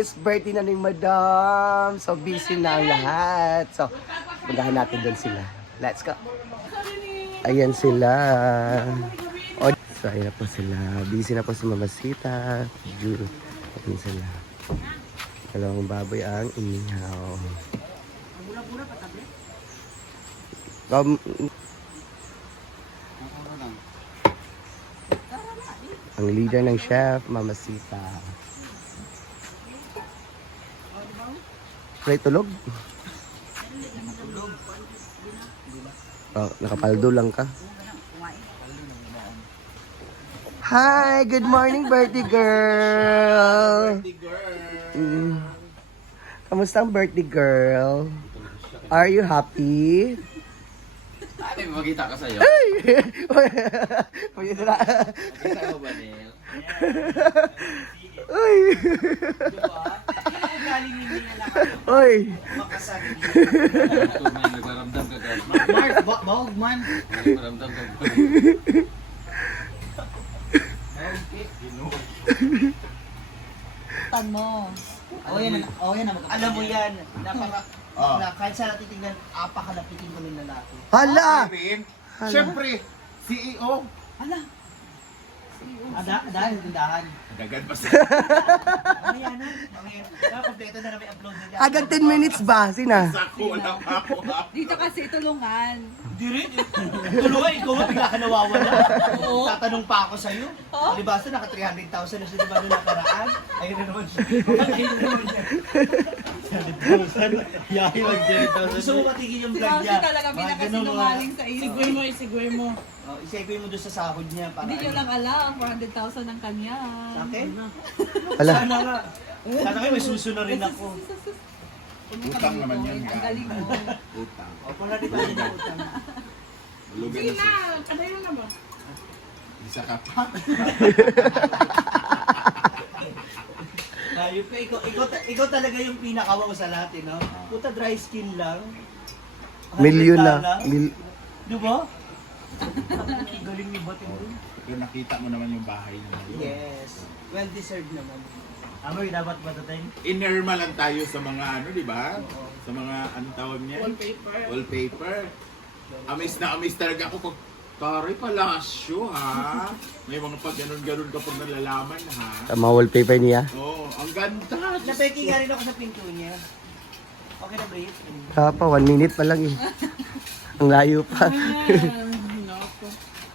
guys! Birthday na ni Madam. So busy na ang lahat. So, puntahan natin doon sila. Let's go. Ayan sila. O, so, ayan na po sila. Busy na po si Mamasita. Ayan sila. Dalawang baboy ang inihaw. Ang leader ng chef, Mamasita. Pray tulog? Oh, nakapaldo lang ka. Hi! Good morning, birthday girl! Kamusta ang birthday girl? Are you happy? Ay, magkita ka sa'yo. Ay! Magkita ko ba, Nel? Ay! Oy! Ito may nagparamdam ka ka. Mark, bahog man. Nagparamdam ka ka. Tan mo. Yan na. Alam mo yan, na kahit saan natin tingnan, apakalapitin ko ng lalaki. Hala! Siyempre, CEO. Hala! Dahil tindahan. Dagan pa siya. Mamaya na. Kompleto na namin upload nila. Agad 10 minutes ba? Sina? Sako, wala pa ako. Dito kasi tulungan. Di rin. Tulungan, ikaw nga bigla ka nawawala. Tatanong pa ako sa'yo. Palibasa, naka 300,000 na siya diba nung nakaraan? Ayun na naman siya. Ayun na naman siya. 300,000. Yahi mag 300,000. Gusto mo matigil yung Si vlog Kausi niya. talaga pinakasinungaling sa iyo. Isigway mo. Isegoy mo doon sa sahod niya. Para Hindi nyo lang alam, 400,000 ang kanya. Sa akin? Hala. Sana nga. Sana kayo may suso na rin ako. Utang naman yan. Ang galing mo. Utang. O, pala rin tayo ng utang. Lugan Sige na na, siya. kadayo na ba? Isa ka pa. Ayun pa, ikaw talaga yung pinakawaw sa lahat, eh, no? Puta, dry skin lang. Milyon na. Di ba? Ang galing ni Bating dun. Pero nakita mo naman yung bahay niya. Yes. Well deserved naman. Amoy, dapat ba ito tayo? Inerma lang tayo sa mga ano, di ba? Sa mga, anong tawag niya? Wallpaper. Wallpaper. Amaze talaga ako pag Taray palasyo, ha? May mga pag ganun-ganun ka pag nalalaman, ha? Mga wallpaper niya. Oo, ang ganda. Napeki nga rin ako sa pinto niya. Okay na, Bri? Pa, 1 minute pa lang eh. Ang layo pa. Nako.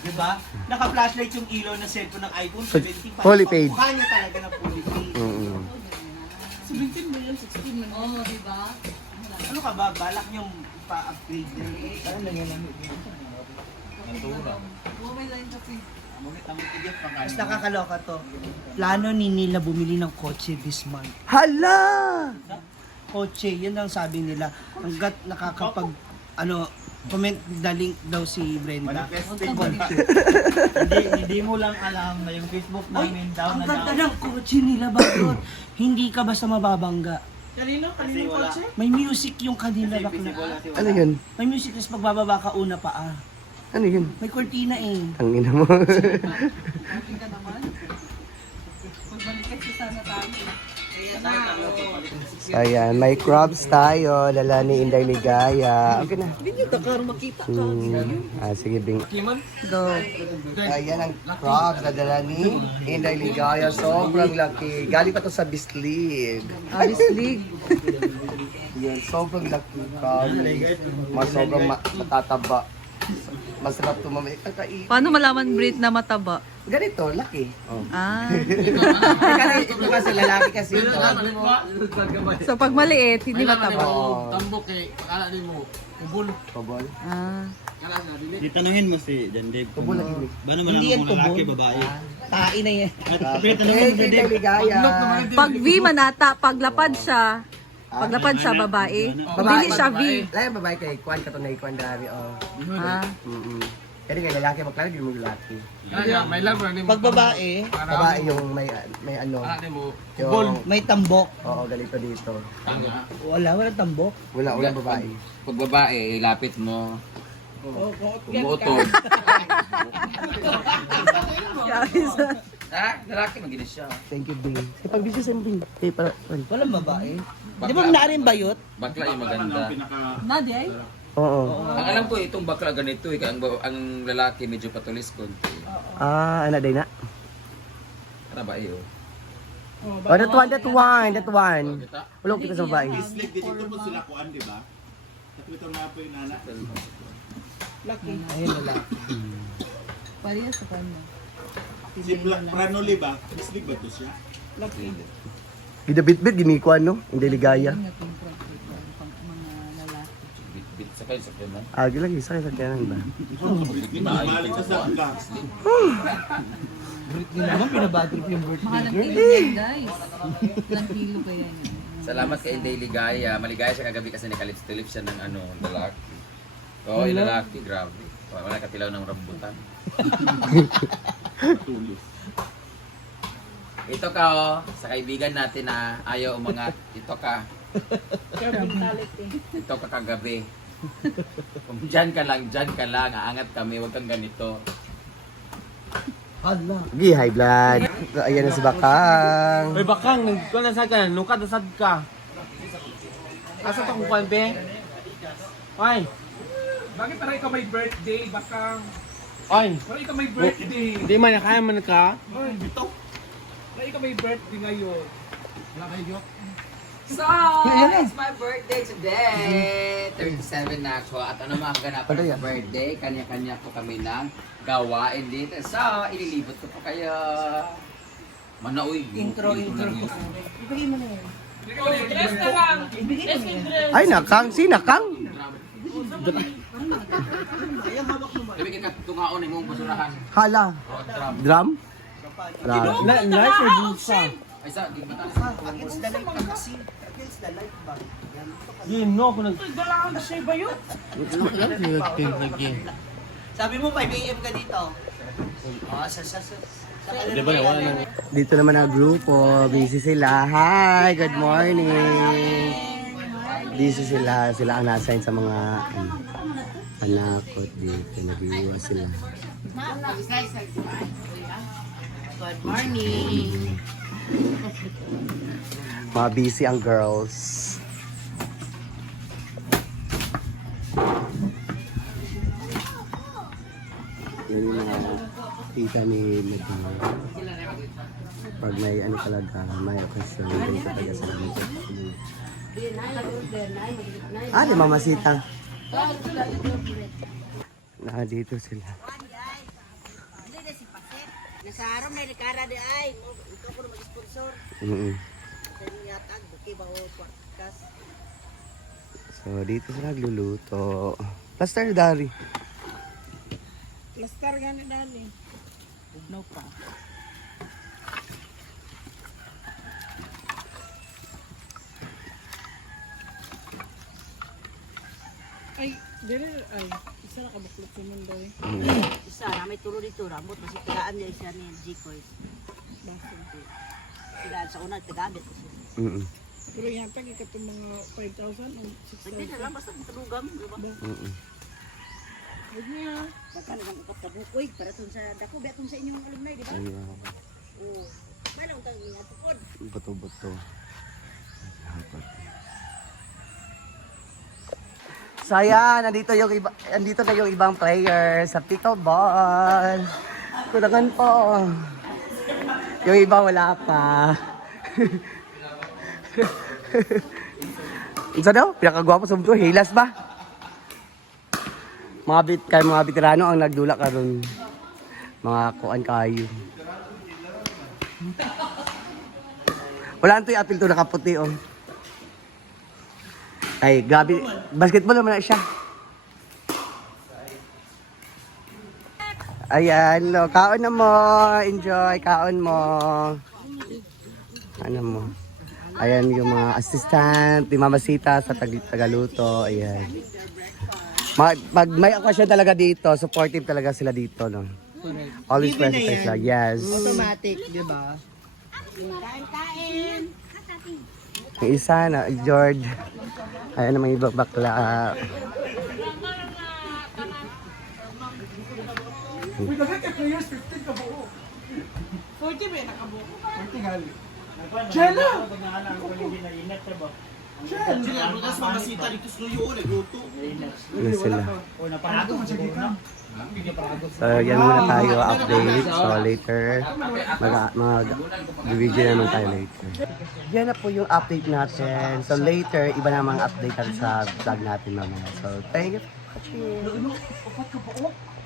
Diba? Naka-flashlight yung ilaw ng cellphone ng iPhone 17. Fully paid. Mukha niya talaga na fully paid. 17 million, 16 million. Oo, diba? Ano ka ba? Balak niyong pa-upgrade din. Parang lang yan ang Mobile line kasi. Mas nakakaloka to. Plano ni Nila bumili ng kotse this month. Hala! Kotse, yun ang sabi nila. Hanggat nakakapag, comment the link daw si Brenda. Hindi mo lang alam na yung Facebook Ay, ang ganda ng kotse nila, bakit? Hindi ka basta mababangga. Kanino? Kanino kotse? May music yung kanila bakla. Ano yun? May music, tapos pagbababa ka una pa. Ano yun? May cortina eh. Ang ina mo. Parking ka naman. Magbalik kasi sana tayo. Ayan, may crabs tayo. Lala ni Inday Ligaya. Okay na. Hindi nyo dakar makita ka. Sige, Bing. Go. Ayan ang crabs na dala ni Inday Ligaya. Sobrang laki. Galing pa to sa Bislig. League. Yan, sobrang laki crabs. Sobrang matataba. Masarap ito mamaya. Kakain. Paano malaman breed na mataba? Ganito, laki. Oh. Ah. Kasi ito kasi lalaki kasi ito. So pag maliit, hindi mataba. Oo. Tambok eh, akala din mo, ubol. Tubol. Ah. Di tanungin mo si John Dave. Tubol lagi. Ba naman Hindi yan ang mga lalaki, tubol. babae? Tae na yan. Pero tanungin mo si Inday Dave. Ligaya. Pag V manata, pag lapad siya, babae. Dili siya V. Layan babae kay Kwan, kato na Kwan dari. Oh. Ah. Kaya kay lalaki, magklaro din mo lalaki. May lang mo ni mo. Pag babae, Babae yung may ano. Akala din mo, Yung, may tambok. oo, ganito dito. tanga. Walang tambok. Walang babae. Pag babae, lapit mo. Umuotog. Guys, Lalaki magiging siya. Thank you, Bing. Kasi pag busy sa Bing. Kaya para, Walang babae. Di ba Bakla, naarin bayot? bakla yung maganda. Nadi ay? oo. Ang alam ko itong bakla ganito eh. Ang lalaki medyo patulis konti. Anak day na. Ano ba iyo? Oh, Oh, that one. Wala ko kita sa babae. Islig dito po sila kuan, di ba? Nakita na po yung anak. Lucky. Ayun na lang. Parehas sa kanya. Si Pranoli ba? Islig ba to siya? Lucky. Gidabit-bit, ginikuan, no? Hindi ligaya. Mga lalaki. Bit sa kayo sa kanan. Lagi, sakay sa kanan ba? Di ba? Balik sa sabla. Britney naman, pinabagay yung birthday Mga girl. kilo yan, guys. Ilang kilo kaya yan? Salamat kay Inday Ligaya. Maligaya siya kagabi kasi nakalips-tilip siya ng lalaki. Oo, yung lalaki, grabe. Wala katilaw ng rambutan. Tulis. Ito ka sa kaibigan natin na ayaw umangat. Ito ka. Ito ka kagabi. Kung dyan ka lang, aangat kami, huwag kang ganito. Hala. Gi, high blood. So, ayan na si Bakang. Uy, bakang, kung nasad ka, nukad, nasad ka. Asa ka kung kwan, be? Ay, Bakit para ikaw may birthday? Baka ay, para ikaw may birthday. di man, kaya man ka. Para ikaw may birthday ngayon. So, it's my birthday today! 37 na ako. At ano mga kaganapan Ano yan? sa birthday? Kanya-kanya po kami ng gawain dito. So, ililibot ko po kayo. Manauy. Intro. Ibigay mo na yan. Dress na lang. Dress yung dress. Ay, nakang. Si nakang. Sabi ka tungaon yung mong basurahan. Hala. O, drum. Drum? Drum. Nice or bulsa? Ay, sa, di ba Against the light ka kasi. Against the light ba? Yun, no, ako nag... Dalaan na siya ba yun? Sabi mo 5 AM ka dito. Ah, Di ba, wala nang... Dito naman ang grupo. Busy sila. Hi, good morning. Busy sila. Sila ang na-assign sa mga anak ko dito. Nag-iwas sila. Good morning. Mga busy ang girls. Yun yung mga tita ni Medina. Pag may ano talaga, may occasion, dito talaga sila dito. Di mamasita. Dito sila. Nasa aram na Ricara di ay, ito ko na mag-sponsor. Sa yatag, buki ba o podcast. So, dito sila nagluluto. Plaster dari. Plaster gani dali. No pa. Ay, dire ay. Isa na kabuklot sa mundo eh. Isa, na may tulo dito, ramot, kasi tigaan niya siya ni G-Coy. Tigaan sa una, tigamit. Pero yan tag ikatong mga 5,000 o Hindi na 6,000. lang, basta matulugam, di ba? Huwag niya. Baka naman upat ka bukoy, para tun sa dako, betong sa inyong alumni, di ba? Oo. Paano kang ingat tukod? Buto-buto. So ayan, nandito na yung ibang players sa pickleball. Kulangan po. Yung iba wala pa. Isa daw, pinakagwapo sa mundo, hilas ba? Mga veterano ang nagdula karon. Mga kuan kayo. Wala nito yung apil to nakaputi oh. Ay, grabe. Basketball naman na siya. Ayan, no, kaon na mo. Enjoy, kaon mo. Ano mo. Ayan yung mga assistant, yung mamasita sa Tagaluto. Ayan. Pag may okasyon talaga dito, supportive talaga sila dito, no? Always present sila. Yes. Automatic, di ba? Kain-kain! Yung isa na, George. Ayan naman yung bakla. Uy, dagat ka players, 15 ka buo. 40 ba nakabuko? Jella! Jella, bukas mamasita dito sa luyo, nagluto. Yan sila. O, naparado man siya dito. So, yan muna tayo update. So, later, mag-video naman tayo later. Yan na po yung update natin. So, later, iba namang update natin sa vlog natin mamaya. So, thank you for watching.